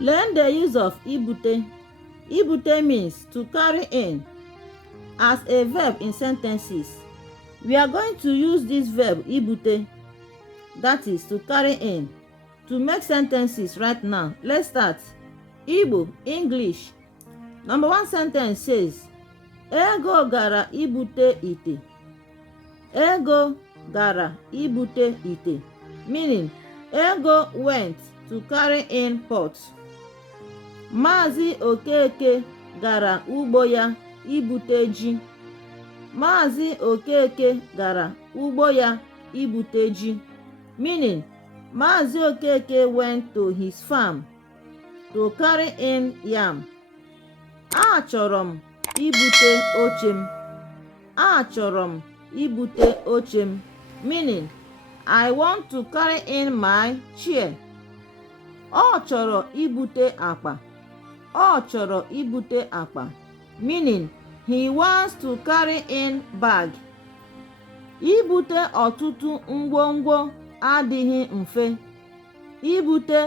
Learn the use of ibute. Ibute means to carry in as a verb in sentences. We are going to use this verb ibute, that is to carry in, to make sentences right now. Let's start. Igbo, English. Number one sentence says, Ego gara ibute ite. Ego gara ibute ite, meaning Ego went to carry in pot. Maazị Okeke gara ugbo ya ibute ji. Maazị Okeke gara ugbo ya ibute ji, meaning Maazị Okeke went to his farm to carry in yam. Achọrọ m ibute oche m. Achọrọ m ibute oche m, meaning I want to carry in my chair. Ọ chọrọ ibute akpa. Ọ chọrọ ibute akpa, meaning he wants to carry in bag. Ibute ọtụtụ ngwongwo adịghị mfe. Ibute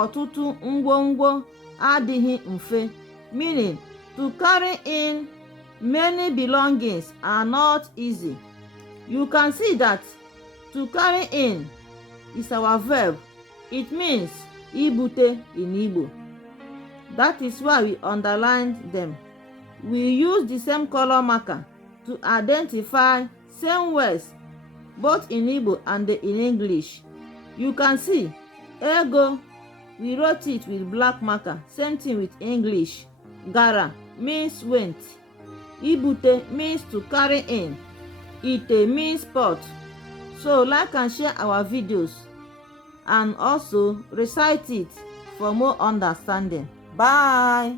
ọtụtụ ngwongwo adịghị mfe, meaning to carry in many belongings are not easy. You can see that to carry in is our verb. It means ibute in Igbo. That is why we underlined them. We use the same color marker to identify same words both in Igbo and in English. You can see ego, we wrote it with black marker. Same thing with English. Gara means went. Ibute means to carry in. Ite means pot. So like and share our videos and also recite it for more understanding. Bye.